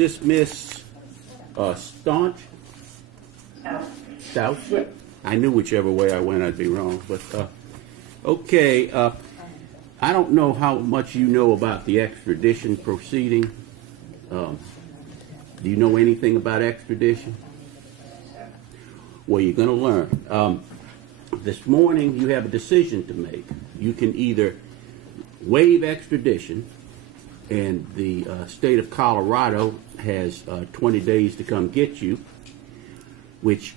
this Miss Staunch? Stauch? I knew whichever way I went I'd be wrong, but okay. I don't know how much you know about the extradition proceeding. Do you know anything about extradition? Well, you're going to learn. This morning you have a decision to make. You can either waive extradition, and the state of Colorado has 20 days to come get you, which,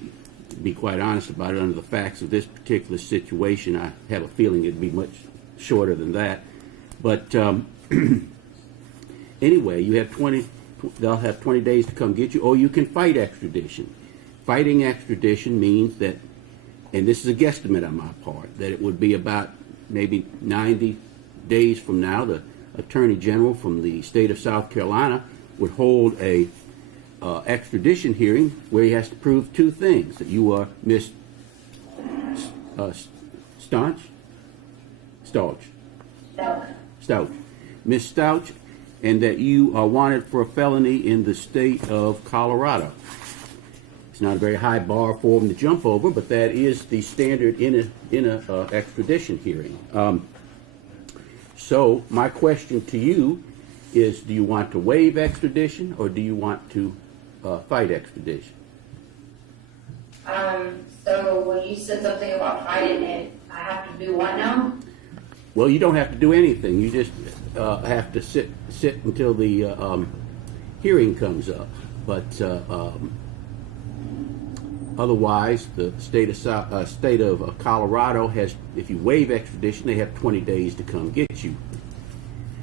to be quite honest about it, under the facts of this particular situation, I have a feeling it'd be much shorter than that. But anyway, you have they'll have 20 days to come get you, or you can fight extradition. Fighting extradition means that, and this is a guesstimate on my part, that it would be about maybe 90 days from now, the Attorney General from the state of South Carolina would hold a extradition hearing where he has to prove two things: that you are Miss Stauch, Miss Stauch, and that you are wanted for a felony in the state of Colorado. It's not a very high bar for them to jump over, but that is the standard in a extradition hearing. So my question to you is: do you want to waive extradition, or do you want to fight extradition? So when you said something about fighting it, I have to do what now? Well, you don't have to do anything. You just have to sit until the hearing comes up. But otherwise, the state of Colorado has, if you waive extradition, they have 20 days to come get you.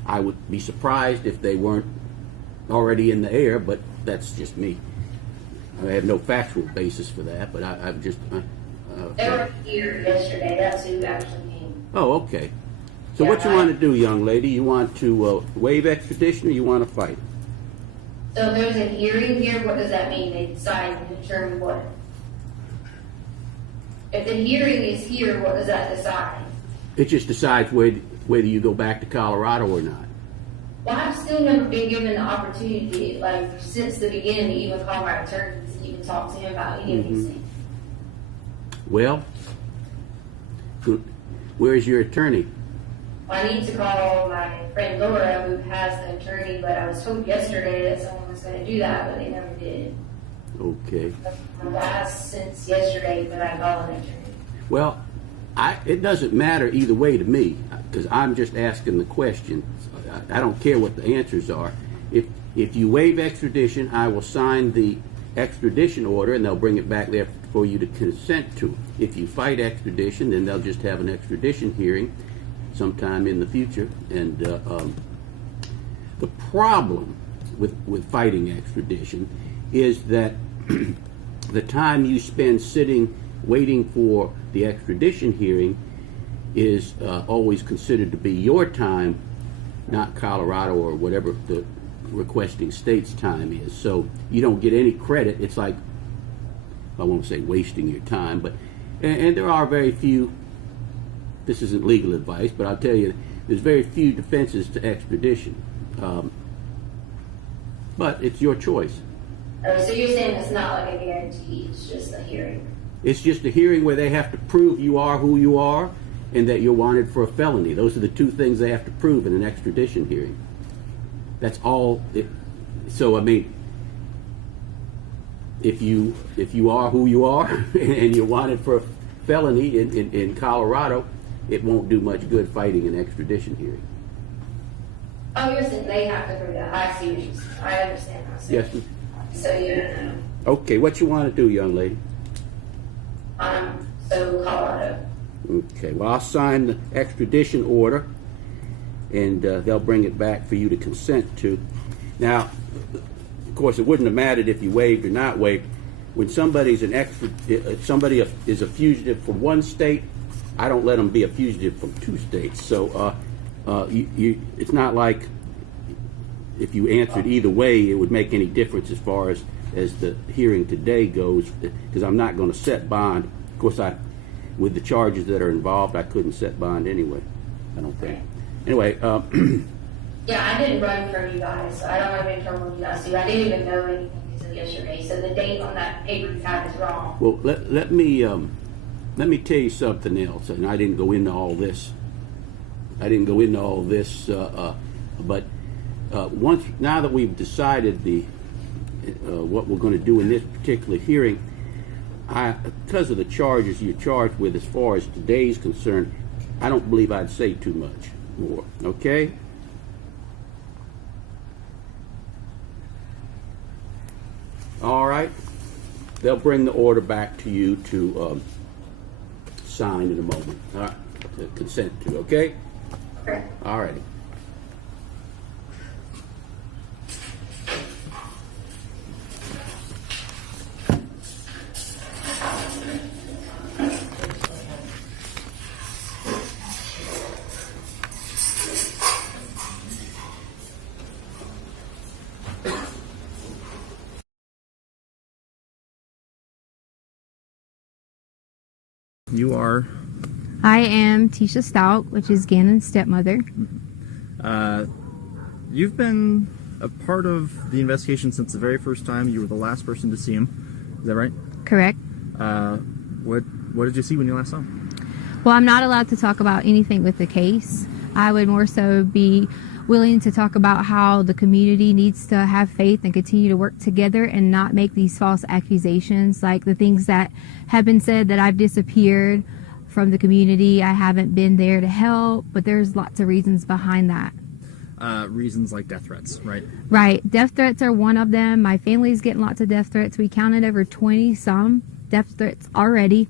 I would be surprised if they weren't already in the air, but that's just me. I have no factual basis for that, but I've just... They were here yesterday. That's who actually came. Oh, okay. So what you want to do, young lady? You want to waive extradition, or you want to fight? So there's a hearing here. What does that mean? They decide and determine what? If the hearing is here, what does that decide? It just decides whether you go back to Colorado or not. Well, I've still never been given the opportunity, like, since the beginning, to even call my attorney to even talk to him about any of these things. Well, where's your attorney? I need to call my friend Laura, who has the attorney, but I was told yesterday that someone was going to do that, but they never did. Okay. I've asked since yesterday that I call an attorney. Well, it doesn't matter either way to me, because I'm just asking the question. I don't care what the answers are. If you waive extradition, I will sign the extradition order, and they'll bring it back there for you to consent to. If you fight extradition, then they'll just have an extradition hearing sometime in the future. And the problem with fighting extradition is that the time you spend sitting waiting for the extradition hearing is always considered to be your time, not Colorado or whatever the requesting state's time is. So you don't get any credit. It's like, I won't say wasting your time, but and there are very few, this isn't legal advice, but I'll tell you, there's very few defenses to extradition. But it's your choice. So you're saying it's not like a guarantee, it's just a hearing? It's just a hearing where they have to prove you are who you are and that you're wanted for a felony. Those are the two things they have to prove in an extradition hearing. That's all. So, I mean, if you are who you are and you're wanted for a felony in Colorado, it won't do much good fighting an extradition hearing. Oh, you're saying they have to prove that. I see what you're saying. I understand now. So, Yes. So you don't know. Okay, what you want to do, young lady? So Colorado. Okay, well, I'll sign the extradition order, and they'll bring it back for you to consent to. Now, of course, it wouldn't have mattered if you waived or not waived. When somebody's somebody is a fugitive from one state, I don't let them be a fugitive from two states. So it's not like if you answered either way, it would make any difference as far as the hearing today goes, because I'm not going to set bond. Of course, with the charges that are involved, I couldn't set bond anyway, I don't think. Anyway. Yeah, I didn't run from you guys, so I don't want to be in trouble with you guys too. I didn't even know anything until yesterday, so the date on that paper you have is wrong. Well, let me tell you something else, and I didn't go into all this. But now that we've decided what we're going to do in this particular hearing, because of the charges you're charged with as far as today's concerned, I don't believe I'd say too much more. Okay? All right. They'll bring the order back to you to sign in a moment. All right. To consent to. Okay? Okay. All righty. You are? I am Letecia Stauch, which is Gannon's stepmother. You've been a part of the investigation since the very first time. You were the last person to see him. Is that right? Correct. What did you see when you last saw him? Well, I'm not allowed to talk about anything with the case. I would more so be willing to talk about how the community needs to have faith and continue to work together and not make these false accusations, like the things that have been said that I've disappeared from the community. I haven't been there to help, but there's lots of reasons behind that. Reasons like death threats, right? Right. Death threats are one of them. My family's getting lots of death threats. We counted over 20-some death threats already.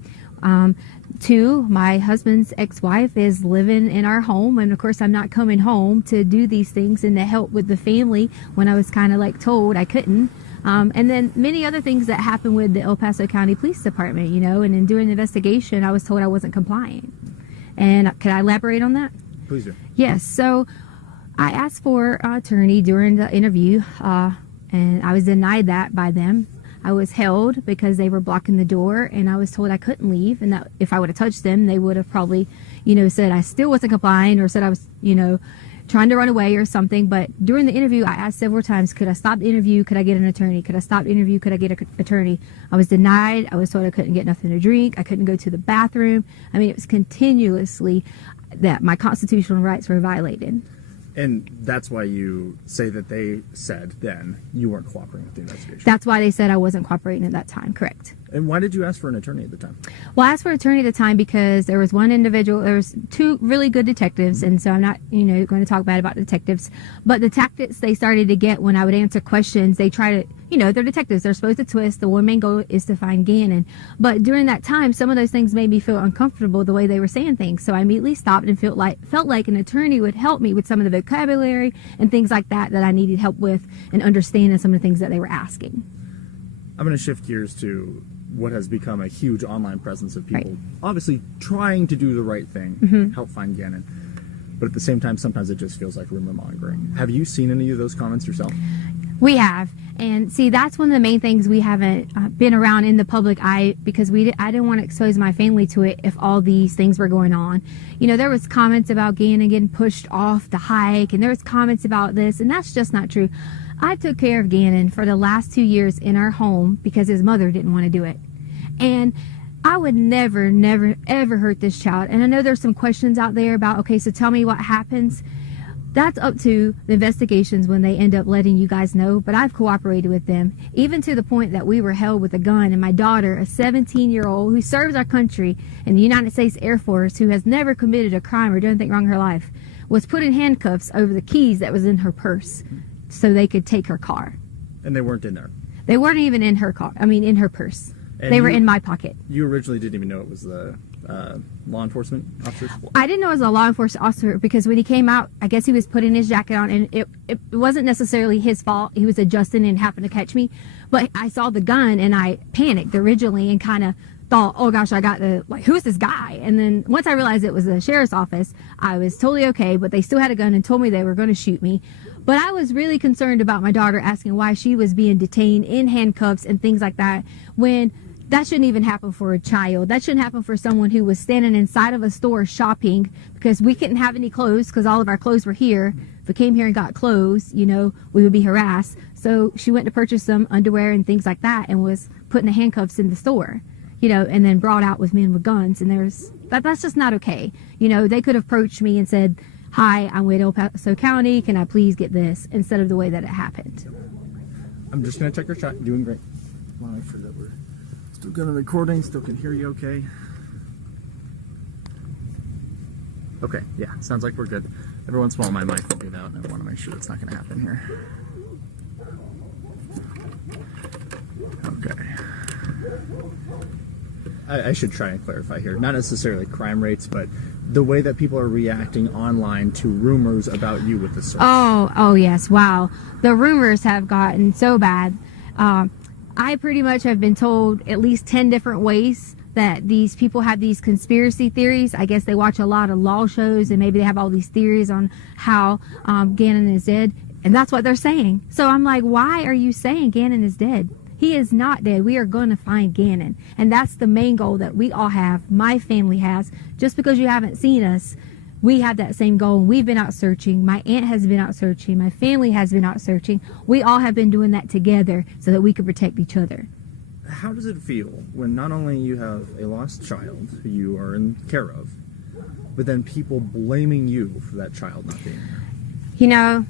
Two, my husband's ex-wife is living in our home, and of course I'm not coming home to do these things and to help with the family when I was kind of like told I couldn't. And then many other things that happened with the El Paso County Police Department, you know, and in doing the investigation I was told I wasn't complying. And could I elaborate on that? Please do. Yes. So I asked for an attorney during the interview, and I was denied that by them. I was held because they were blocking the door, and I was told I couldn't leave, and that if I would have touched them, they would have probably, you know, said I still wasn't complying, or said I was, you know, trying to run away or something. But during the interview, I asked several times, could I stop the interview? Could I get an attorney? Could I stop the interview? Could I get an attorney? I was denied. I was told I couldn't get nothing to drink. I couldn't go to the bathroom. I mean, it was continuously that my constitutional rights were violated. And that's why you say that they said then you weren't cooperating with the investigation. That's why they said I wasn't cooperating at that time, correct. And why did you ask for an attorney at the time? Well, I asked for an attorney at the time because there was one individual, there was two really good detectives, and so I'm not, you know, going to talk bad about detectives, but the tactics they started to get when I would answer questions, they try to, you know, they're detectives, they're supposed to twist. The one main goal is to find Gannon. But during that time, some of those things made me feel uncomfortable the way they were saying things. So I immediately stopped and felt like an attorney would help me with some of the vocabulary and things like that I needed help with, and understanding some of the things that they were asking. I'm going to shift gears to what has become a huge online presence of people obviously trying to do the right thing, help find Gannon. But at the same time, sometimes it just feels like rumor mongering. Have you seen any of those comments yourself? We have. And see, that's one of the main things we haven't been around in the public eye, because I didn't want to expose my family to it if all these things were going on. You know, there was comments about Gannon getting pushed off the hike, and there was comments about this, and that's just not true. I took care of Gannon for the last 2 years in our home because his mother didn't want to do it. And I would never, ever hurt this child. And I know there's some questions out there about, okay, so tell me what happens. That's up to the investigations when they end up letting you guys know, but I've cooperated with them, even to the point that we were held with a gun, and my daughter, a 17-year-old who serves our country in the United States Air Force, who has never committed a crime or done anything wrong in her life, was put in handcuffs over the keys that was in her purse so they could take her car. And they weren't in there? They weren't even in her car, in her purse. And they were in my pocket. You originally didn't even know it was the law enforcement officers? I didn't know it was a law enforcement officer because when he came out, I guess he was putting his jacket on, and it wasn't necessarily his fault. He was adjusting and happened to catch me. But I saw the gun and I panicked originally and kind of thought, oh gosh, I got who's this guy? And then once I realized it was the sheriff's office, I was totally okay, but they still had a gun and told me they were going to shoot me. But I was really concerned about my daughter, asking why she was being detained in handcuffs and things like that, when that shouldn't even happen for a child. That shouldn't happen for someone who was standing inside of a store shopping because we couldn't have any clothes because all of our clothes were here. If we came here and got clothes, you know, we would be harassed. So she went to purchase some underwear and things like that and was put in the handcuffs in the store, you know, and then brought out with men with guns. And that's just not okay. You know, they could have approached me and said, "Hi, I'm with El Paso County. Can I please get this?" instead of the way that it happened. I'm just going to check your shot. You're doing great. I want to make sure that we're still good on recording, still can hear you okay. Okay, yeah, sounds like we're good. Every once in a while my mic will give out and I want to make sure that's not going to happen here. Okay. I should try and clarify here. Not necessarily crime rates, but the way that people are reacting online to rumors about you with the search. Oh yes, wow. The rumors have gotten so bad. I pretty much have been told at least 10 different ways that these people have these conspiracy theories. I guess they watch a lot of law shows and maybe they have all these theories on how Gannon is dead. And that's what they're saying. So I'm like, why are you saying Gannon is dead? He is not dead. We are going to find Gannon. And that's the main goal that we all have. My family has. Just because you haven't seen us, we have that same goal. We've been out searching. My aunt has been out searching. My family has been out searching. We all have been doing that together so that we could protect each other. How does it feel when not only you have a lost child who you are in care of, but then people blaming you for that child not being there? You know,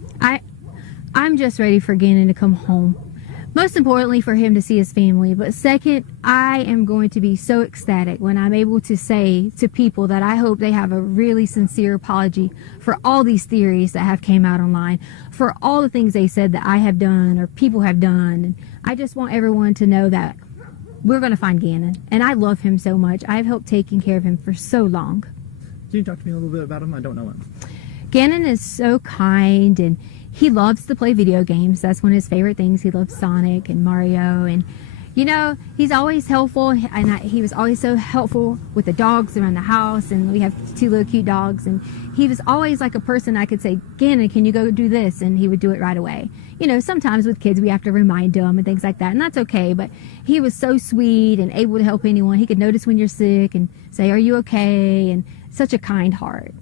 I'm just ready for Gannon to come home. Most importantly, for him to see his family. But second, I am going to be so ecstatic when I'm able to say to people that I hope they have a really sincere apology for all these theories that have came out online, for all the things they said that I have done or people have done. And I just want everyone to know that we're going to find Gannon. And I love him so much. I've helped taking care of him for so long. Can you talk to me a little bit about him? I don't know him. Gannon is so kind and he loves to play video games. That's one of his favorite things. He loves Sonic and Mario, and you know, he's always helpful, and he was always so helpful with the dogs around the house, and we have 2 little cute dogs, and he was always like a person I could say, Gannon, can you go do this? And he would do it right away. You know, sometimes with kids we have to remind them and things like that, and that's okay, but he was so sweet and able to help anyone. He could notice when you're sick and say, are you okay? And such a kind heart.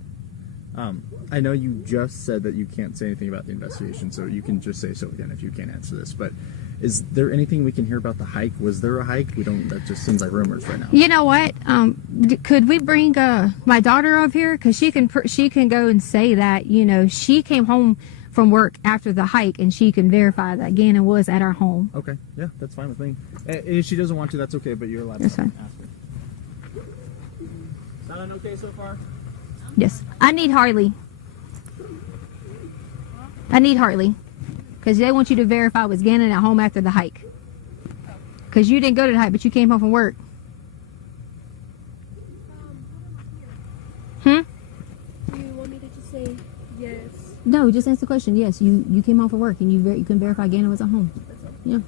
I know you just said that you can't say anything about the investigation, so you can just say so again if you can't answer this. But is there anything we can hear about the hike? Was there a hike? We don't. That just seems like rumors right now. You know what? Could we bring my daughter up here? Because she can go and say that, you know, she came home from work after the hike and she can verify that Gannon was at our home. Okay. Yeah, that's fine with me. If she doesn't want to, that's okay. But you're allowed That's to fine. ask her. Not an okay so far? Yes. I need Harley. Because they want you to verify was Gannon at home after the hike. Because you didn't go to the hike, but you came home from work. Do you want me to just say yes? No, just answer the question. Yes, you came home from work and you can verify Gannon was at home. Yeah.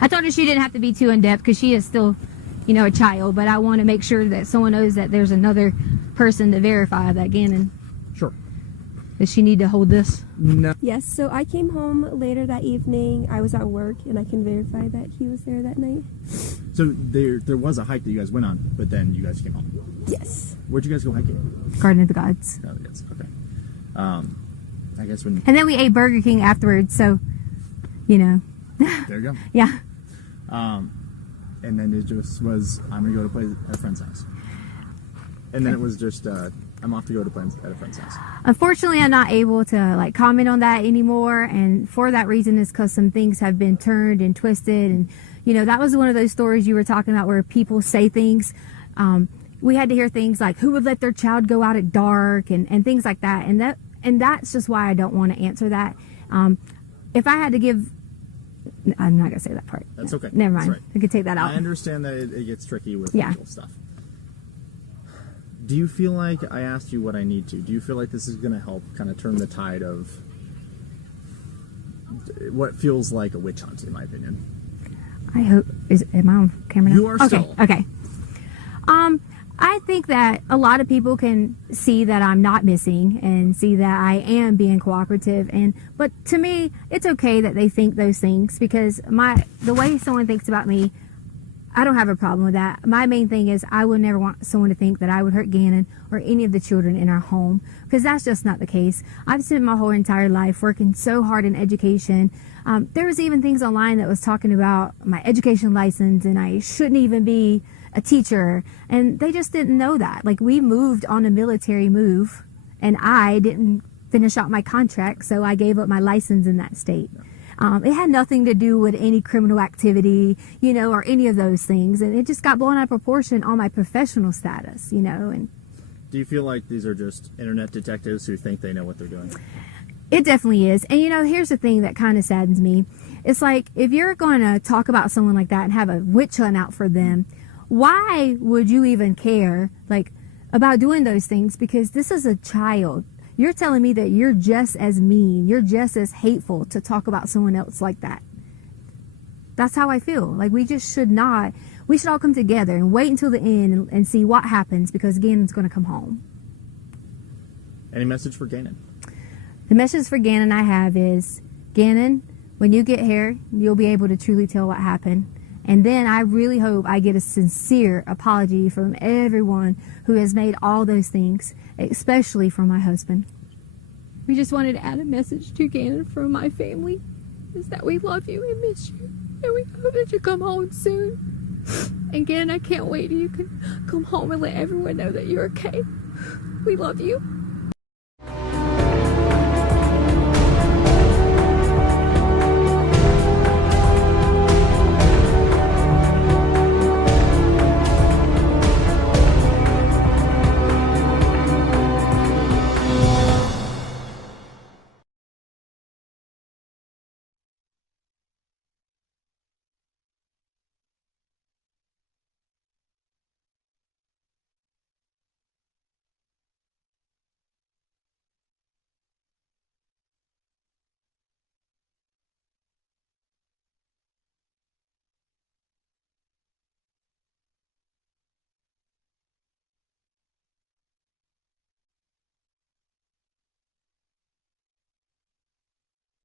I told her she didn't have to be too in-depth because she is still, you know, a child. But I want to make sure that someone knows that there's another person to verify that Gannon. Sure. Does she need to hold this? No. Yes, so I came home later that evening. I was at work, and I can verify that he was there that night. So there was a hike that you guys went on, but then you guys came home. Yes. Where'd you guys go hiking? Garden of the Gods. Oh, yes. Okay. I guess when And then we ate Burger King afterwards, so, you know. there you go. Yeah. And then it just was, I'm gonna go to play at a friend's house. And then it was just, I'm off to go to play at a friend's house. Unfortunately, I'm not able to like comment on that anymore, and for that reason is because some things have been turned and twisted, and you know, that was one of those stories you were talking about where people say things. We had to hear things like who would let their child go out at dark and things like that, and that's just why I don't want to answer that. If I had to give, I'm not gonna say that part. That's okay. Never mind. That's right. I could take that out. I understand that it gets tricky with Yeah. legal stuff. Do you feel like I asked you what I need to? Do you feel like this is going to help kind of turn the tide of what feels like a witch hunt, in my opinion? I hope. Am I on camera now? You are okay, still. Okay. I think that a lot of people can see that I'm not missing and see that I am being cooperative, but to me it's okay that they think those things, because the way someone thinks about me, I don't have a problem with that. My main thing is I would never want someone to think that I would hurt Gannon or any of the children in our home, because that's just not the case. I've spent my whole entire life working so hard in education. There was even things online that was talking about my education license and I shouldn't even be a teacher, and they just didn't know that. Like, we moved on a military move and I didn't finish out my contract, so I gave up my license in that state. It had nothing to do with any criminal activity, or any of those things, and it just got blown out of proportion on my professional status, and Do you feel like these are just internet detectives who think they know what they're doing? it definitely is. And here's the thing that kind of saddens me. It's like, if you're going to talk about someone like that and have a witch hunt out for them, why would you even care, about doing those things? Because this is a child. You're telling me that you're just as mean, you're just as hateful to talk about someone else like that. That's how I feel. We just should not. We should all come together and wait until the end and see what happens, because Gannon's going to come home. Any message for Gannon? The message for Gannon I have is, Gannon, when you get here, you'll be able to truly tell what happened. And then I really hope I get a sincere apology from everyone who has made all those things, especially from my husband. We just wanted to add a message to Gannon from my family, is that we love you and miss you, and we hope that you come home soon. And Gannon, I can't wait till you can come home and let everyone know that you're okay. We love you.